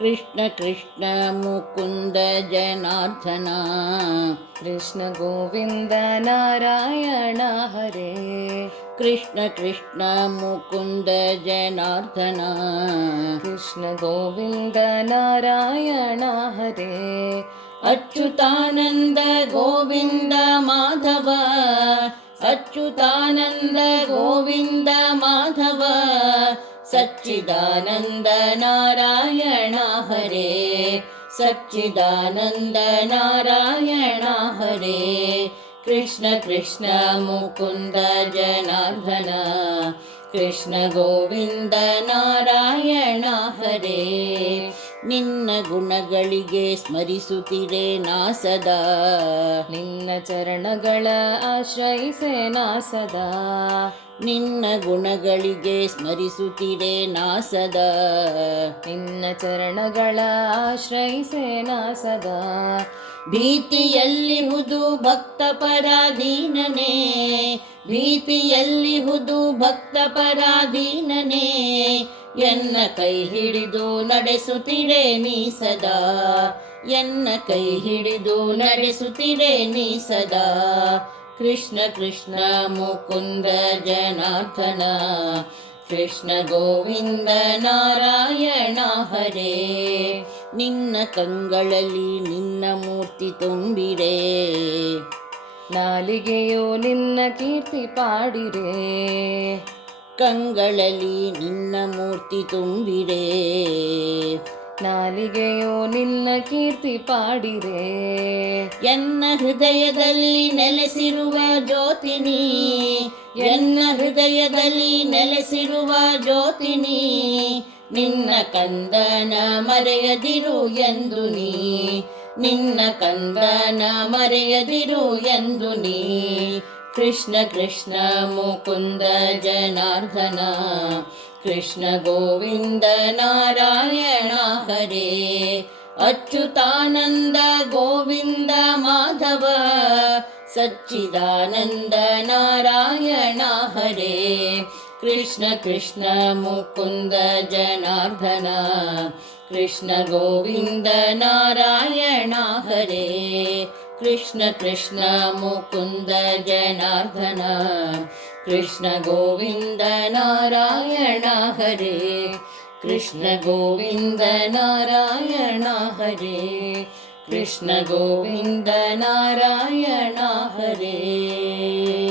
कृष्ण कृष्ण मुकुन्द जनार्दन कृष्ण गोविन्द नारायण हरे कृष्ण कृष्ण मुकुन्द जनार्दन कृष्ण गोविन्द नारायण हरे अच्युतानन्द गोविन्द माधव अच्युतानन्द गोविन्द माधव सच्चिदानन्द नारायण हरे सच्चिदानन्द नारायण हरे कृष्ण कृष्ण मुकुन्द जनार्दन कृष्ण गोविन्द नारायಣ ಹರೇ. ನಿನ್ನ ಗುಣಗಳಿಗೆ ಸ್ಮರಿಸುತ್ತಿರೆ ನಾ ಸದಾ, ನಿನ್ನ ಚರಣಗಳ ಆಶ್ರಯಿಸೆ ನಾ ಸದಾ. ನಿನ್ನ ಗುಣಗಳಿಗೆ ಸ್ಮರಿಸುತ್ತಿರೆ ನಾ ಸದಾ, ನಿನ್ನ ಚರಣಗಳ ಆಶ್ರಯಿಸೆ ನಾ ಸದಾ. ಭೀತಿಯಲ್ಲಿಹುದು ಭಕ್ತ ಪರಾಧೀನನೇ, ಭೀತಿಯಲ್ಲಿಹುದು ಭಕ್ತ ಪರಾಧೀನನೇ, ಎನ್ನ ಕೈ ಹಿಡಿದು ನಡೆಸುತ್ತಿರೆ ನೀ ಸದಾ, ಎನ್ನ ಕೈ ಹಿಡಿದು ನಡೆಸುತ್ತಿರೆ ನೀ ಸದಾ. ಕೃಷ್ಣ ಕೃಷ್ಣ ಮುಕುಂದ ಜನಾರ್ದನ ಕೃಷ್ಣ ಗೋವಿಂದ ನಾರಾಯಣ ಹರೇ. ನಿನ್ನ ಕಂಗಳಲ್ಲಿ ನಿನ್ನ ಮೂರ್ತಿ ತುಂಬಿರೆ, ನಾಲಿಗೆಯು ನಿನ್ನ ಕೀರ್ತಿ ಪಾಡಿರೆ. ಕಂಗಳಲ್ಲಿ ನಿನ್ನ ಮೂರ್ತಿ ತುಂಬಿರೆ, ನಾಲಿಗೆಯು ನಿನ್ನ ಕೀರ್ತಿ ಪಾಡಿರೆ. ಎನ್ನ ಹೃದಯದಲ್ಲಿ ನೆಲೆಸಿರುವ ಜ್ಯೋತಿನಿ, ಎನ್ನ ಹೃದಯದಲ್ಲಿ ನೆಲೆಸಿರುವ ಜ್ಯೋತಿನಿ, ನಿನ್ನ ಕಂದನ ಮರೆಯದಿರು ಎಂದು ನೀ, ನಿನ್ನ ಕಂದನ ಮರೆಯದಿರು ಎಂದು ನೀ. ಕೃಷ್ಣ ಕೃಷ್ಣ ಮುಕುಂದ ಜನಾರ್ದನ ಕೃಷ್ಣ ಗೋವಿಂದ ನಾರಾಯಣ ಹರೇ. ಅಚ್ಯುತಾನಂದ ಗೋವಿಂದ ಮಾಧವ ಸಚ್ಚಿದಾನಂದ ನಾರಾಯಣ ಹರೇ. ಕೃಷ್ಣ ಕೃಷ್ಣ ಮುಕುಂದ ಜನಾರ್ದನ ಕೃಷ್ಣ ಗೋವಿಂದ ನಾರಾಯಣ ಹರೇ. ಕೃಷ್ಣ ಕೃಷ್ಣ ಮುಕುಂದ ಜನಾರ್ದನ ಕೃಷ್ಣ ಗೋವಿಂದ ನಾರಾಯಣ ಹರೇ. ಕೃಷ್ಣ ಗೋವಿಂದ ನಾರಾಯಣ ಹರೇ. ಕೃಷ್ಣ ಗೋವಿಂದ ನಾರಾಯಣ ಹರೇ.